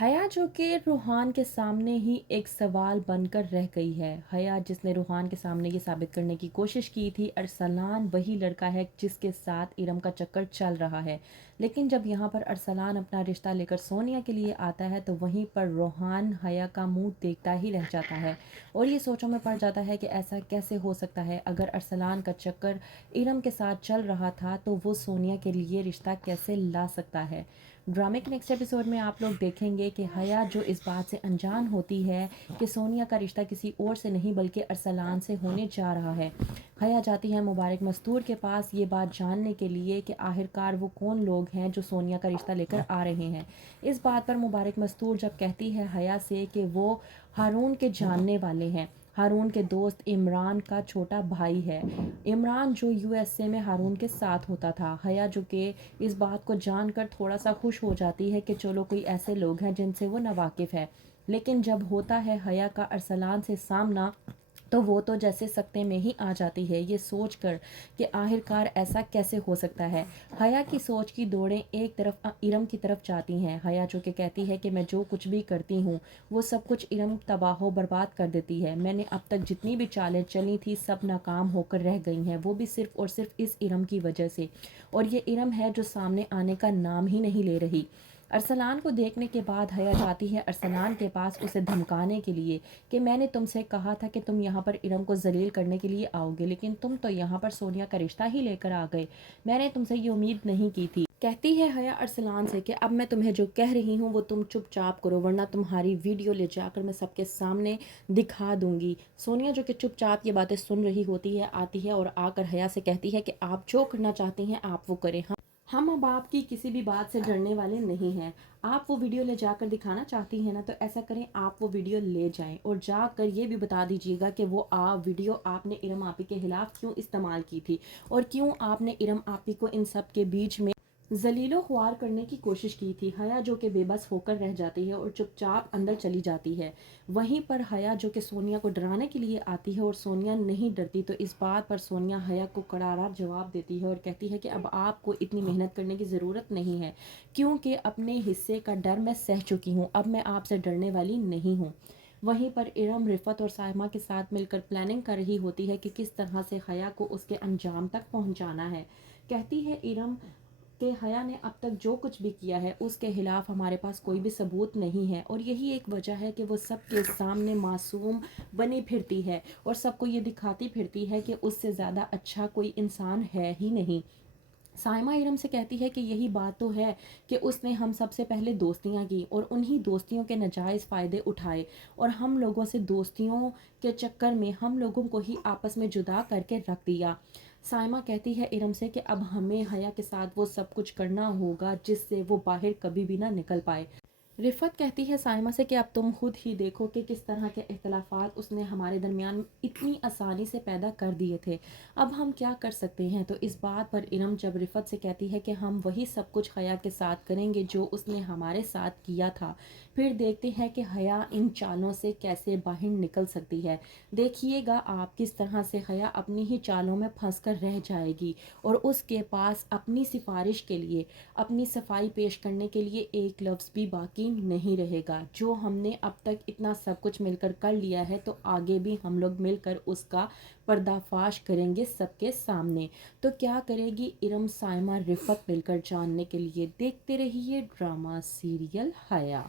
حیا جو کہ روحان کے سامنے ہی ایک سوال بن کر رہ گئی ہے۔ حیا جس نے روحان کے سامنے یہ ثابت کرنے کی کوشش کی تھی ارسلان وہی لڑکا ہے جس کے ساتھ ارم کا چکر چل رہا ہے، لیکن جب یہاں پر ارسلان اپنا رشتہ لے کر سونیا کے لیے آتا ہے تو وہیں پر روحان حیا کا منہ دیکھتا ہی رہ جاتا ہے اور یہ سوچوں میں پڑ جاتا ہے کہ ایسا کیسے ہو سکتا ہے۔ اگر ارسلان کا چکر ارم کے ساتھ چل رہا تھا تو وہ سونیا کے لیے رشتہ کیسے لا سکتا ہے۔ ڈرامے کے نیکسٹ ایپیسوڈ میں آپ لوگ دیکھیں گے کہ حیا جو اس بات سے انجان ہوتی ہے کہ سونیا کا رشتہ کسی اور سے نہیں بلکہ ارسلان سے ہونے جا رہا ہے، حیا جاتی ہے مبارک مستور کے پاس یہ بات جاننے کے لیے کہ آخرکار وہ کون لوگ ہیں جو سونیا کا رشتہ لے کر آ رہے ہیں۔ اس بات پر مبارک مستور جب کہتی ہے حیا سے کہ وہ ہارون کے جاننے والے ہیں، ہارون کے دوست عمران کا چھوٹا بھائی ہے، عمران جو USA میں ہارون کے ساتھ ہوتا تھا۔ حیا جو کہ اس بات کو جان کر تھوڑا سا خوش ہو جاتی ہے کہ چلو کوئی ایسے لوگ ہیں جن سے وہ ناواقف ہے، لیکن جب ہوتا ہے حیا کا ارسلان سے سامنا تو وہ تو جیسے سکتے میں ہی آ جاتی ہے یہ سوچ کر کہ آخرکار ایسا کیسے ہو سکتا ہے۔ حیا کی سوچ کی دوڑیں ایک طرف ارم کی طرف جاتی ہیں۔ حیا جو کہ کہتی ہے کہ میں جو کچھ بھی کرتی ہوں وہ سب کچھ ارم تباہ و برباد کر دیتی ہے، میں نے اب تک جتنی بھی چالیں چلی تھی سب ناکام ہو کر رہ گئی ہیں، وہ بھی صرف اور صرف اس ارم کی وجہ سے، اور یہ ارم ہے جو سامنے آنے کا نام ہی نہیں لے رہی۔ ارسلان کو دیکھنے کے بعد حیا جاتی ہے ارسلان کے پاس اسے دھمکانے کے لیے کہ میں نے تم سے کہا تھا کہ تم یہاں پر ارم کو ذلیل کرنے کے لیے آؤ گے، لیکن تم تو یہاں پر سونیا کا رشتہ ہی لے کر آ گئے، میں نے تم سے یہ امید نہیں کی تھی۔ کہتی ہے حیا ارسلان سے کہ اب میں تمہیں جو کہہ رہی ہوں وہ تم چپ چاپ کرو ورنہ تمہاری ویڈیو لے جا کر میں سب کے سامنے دکھا دوں گی۔ سونیا جو کہ چپ چاپ یہ باتیں سن رہی ہوتی ہے آتی ہے اور آ کر حیا سے کہتی ہے کہ آپ جو کرنا چاہتی ہیں آپ وہ کریں، ہم اب آپ کی کسی بھی بات سے ڈرنے والے نہیں ہیں۔ آپ وہ ویڈیو لے جا کر دکھانا چاہتی ہیں نا تو ایسا کریں آپ وہ ویڈیو لے جائیں اور جا کر یہ بھی بتا دیجیے گا کہ وہ ویڈیو آپ نے ارم آپی کے خلاف کیوں استعمال کی تھی اور کیوں آپ نے ارم آپی کو ان سب کے بیچ میں ذلیل و خوار کرنے کی کوشش کی تھی۔ حیا جو کہ بے بس ہو کر رہ جاتی ہے اور چپ چاپ اندر چلی جاتی ہے۔ وہیں پر حیا جو کہ سونیا کو ڈرانے کے لیے آتی ہے اور سونیا نہیں ڈرتی تو اس بات پر سونیا حیا کو کڑارا جواب دیتی ہے اور کہتی ہے کہ اب آپ کو اتنی محنت کرنے کی ضرورت نہیں ہے کیونکہ اپنے حصے کا ڈر میں سہ چکی ہوں، اب میں آپ سے ڈرنے والی نہیں ہوں۔ وہیں پر ارم رفت اور سائمہ کے ساتھ مل کر پلاننگ کر رہی ہوتی ہے کہ کس طرح سے حیا کو اس کے انجام تک پہنچانا ہے۔ کہتی ہے ارم کہ حیا نے اب تک جو کچھ بھی کیا ہے اس کے خلاف ہمارے پاس کوئی بھی ثبوت نہیں ہے اور یہی ایک وجہ ہے کہ وہ سب کے سامنے معصوم بنی پھرتی ہے اور سب کو یہ دکھاتی پھرتی ہے کہ اس سے زیادہ اچھا کوئی انسان ہے ہی نہیں۔ سائمہ ارم سے کہتی ہے کہ یہی بات تو ہے کہ اس نے ہم سب سے پہلے دوستیاں کی اور انہی دوستیوں کے ناجائز فائدے اٹھائے اور ہم لوگوں سے دوستیوں کے چکر میں ہم لوگوں کو ہی آپس میں جدا کر کے رکھ دیا۔ سائمہ کہتی ہے ارم سے کہ اب ہمیں حیا کے ساتھ وہ سب کچھ کرنا ہوگا جس سے وہ باہر کبھی بھی نہ نکل پائے۔ رفت کہتی ہے سائمہ سے کہ اب تم خود ہی دیکھو کہ کس طرح کے اختلافات اس نے ہمارے درمیان اتنی آسانی سے پیدا کر دیے تھے، اب ہم کیا کر سکتے ہیں۔ تو اس بات پر ارم جب رفت سے کہتی ہے کہ ہم وہی سب کچھ حیا کے ساتھ کریں گے جو اس نے ہمارے ساتھ کیا تھا، پھر دیکھتے ہیں کہ حیا ان چالوں سے کیسے باہر نکل سکتی ہے۔ دیکھیے گا آپ کس طرح سے حیا اپنی ہی چالوں میں پھنس کر رہ جائے گی اور اس کے پاس اپنی سفارش کے لیے، اپنی صفائی پیش کرنے کے لیے ایک لفظ بھی باقی نہیں رہے گا۔ جو ہم نے اب تک اتنا سب کچھ مل کر لیا ہے تو آگے بھی ہم لوگ مل کر اس کا پردہ فاش کریں گے سب کے سامنے۔ تو کیا کرے گی ارم سائمہ رفت مل کر جاننے کے لیے دیکھتے رہیے ڈرامہ سیریل حیا۔